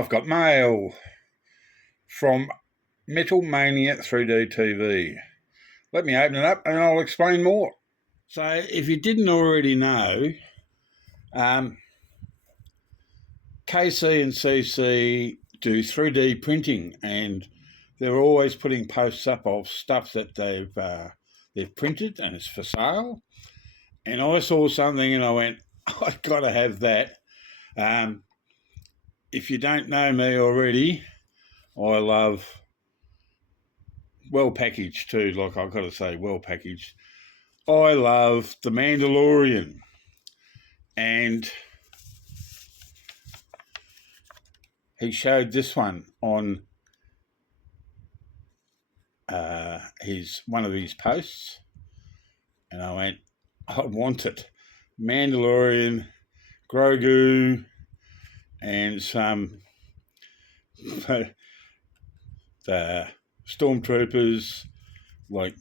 I've got mail from Metal Mania 3D TV. Let me open it up and I'll explain more. So if you didn't already know, KC and CC do 3D printing, and they're always putting posts up of stuff that they've printed and it's for sale. And I saw something and I went, I've got to have that. If you don't know me already, I love well packaged too. Like I've got to say, well packaged. I love the Mandalorian, and he showed this one on one of his posts, and I went, I want it. Mandalorian, Grogu, and some the stormtroopers like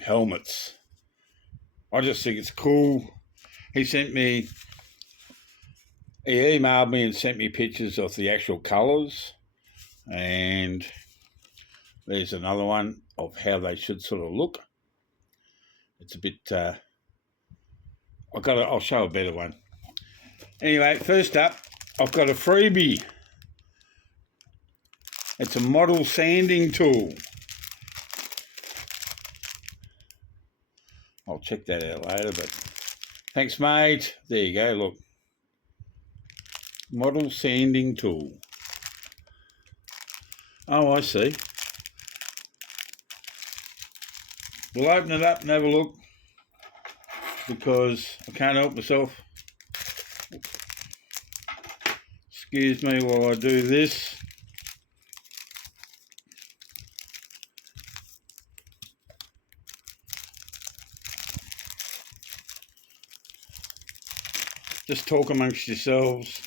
helmets. I just think it's cool. He emailed me and sent me pictures of the actual colours, and there's another one of how they should sort of look. It's a bit, I'll show a better one. Anyway, first up, I've got a freebie. It's a model sanding tool. I'll check that out later, but thanks, mate. There you go, look. Model sanding tool. Oh, I see. We'll open it up and have a look, because I can't help myself. Excuse me while I do this. Just talk amongst yourselves.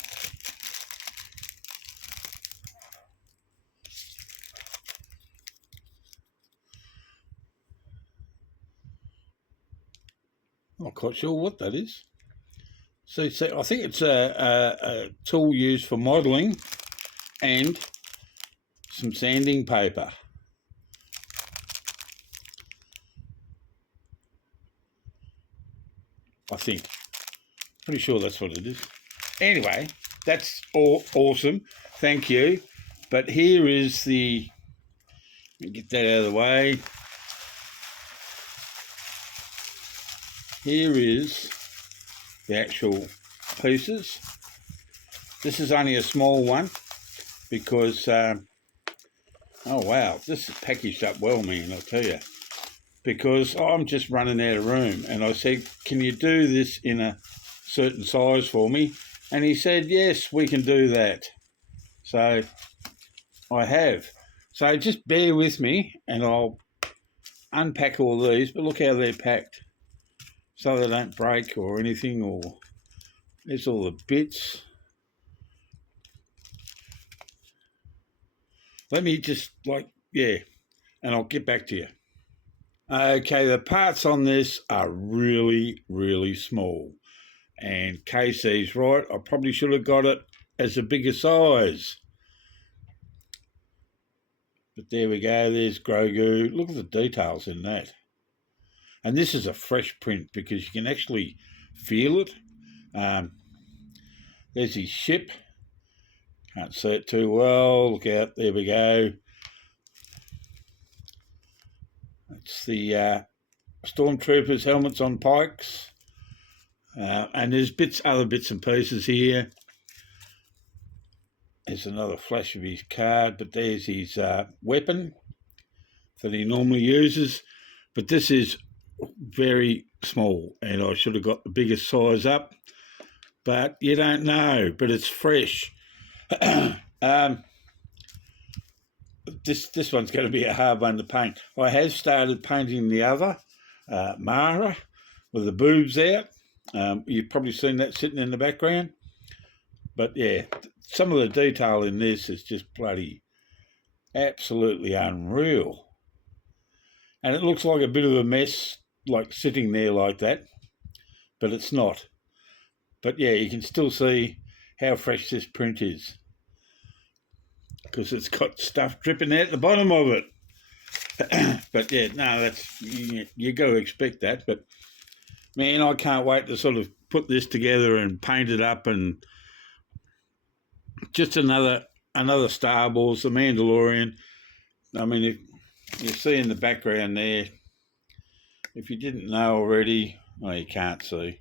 I'm not quite sure what that is. So I think it's a tool used for modelling and some sanding paper. I think. Pretty sure that's what it is. Anyway, that's all awesome. Thank you. But here is the... Let me get that out of the way. Here is the actual pieces. This is only a small one because, oh wow, this is packaged up well, man, I'll tell you. Because I'm just running out of room, and I said, can you do this in a certain size for me? And he said, yes, we can do that. So I have. So just bear with me and I'll unpack all these, but look how they're packed, so they don't break or anything. Or there's all the bits. Let me just and I'll get back to you. Okay, the parts on this are really, really small. And KC's right, I probably should have got it as a bigger size. But there we go, there's Grogu. Look at the details in that. And this is a fresh print because you can actually feel it. There's his ship. Can't see it too well. Look out, there we go. It's the stormtroopers' helmets on pikes. And there's other bits and pieces here. There's another flash of his card, but there's his weapon that he normally uses. But this is very small, and I should have got the biggest size up. But you don't know, but it's fresh. This one's going to be a hard one to paint. I have started painting the other, Mara, with the boobs out. You've probably seen that sitting in the background. But yeah, some of the detail in this is just bloody absolutely unreal. And it looks like a bit of a mess, like sitting there like that, but it's not. But yeah, you can still see how fresh this print is. because it's got stuff dripping out the bottom of it. But yeah, no, that's you got to expect that. But man, I can't wait to sort of put this together and paint it up, and just another Star Wars, the Mandalorian. I mean, if you see in the background there, if you didn't know already, well, you can't see,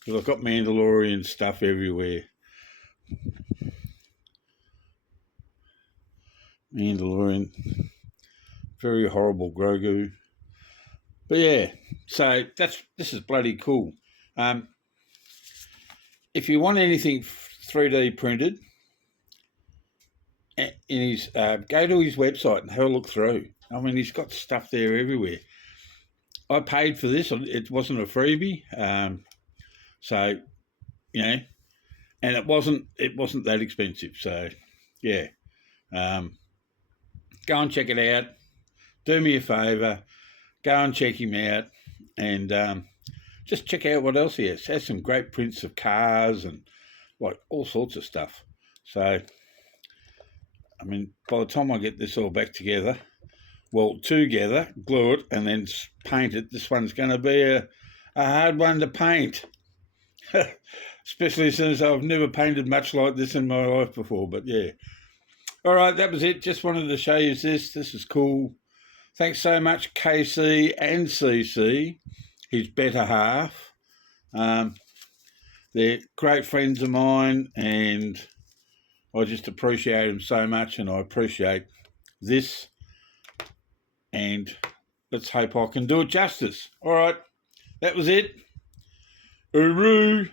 because I've got Mandalorian stuff everywhere. Mandalorian, very horrible Grogu. But yeah, so this is bloody cool. If you want anything 3D printed, go to his website and have a look through. I mean, he's got stuff there everywhere. I paid for this; it wasn't a freebie, so you know, and it wasn't that expensive. So yeah, go and check it out. Do me a favour, go and check him out, and just check out what else he has. He has some great prints of cars and like all sorts of stuff. So, I mean, by the time I get this all back together, together, glue it, and then paint it, this one's going to be a hard one to paint. Especially since I've never painted much like this in my life before, but yeah. All right, that was it. Just wanted to show you this. This is cool. Thanks so much, KC and CC, his better half. They're great friends of mine, and I just appreciate them so much, and I appreciate this, and let's hope I can do it justice. All right, that was it. Hooroo!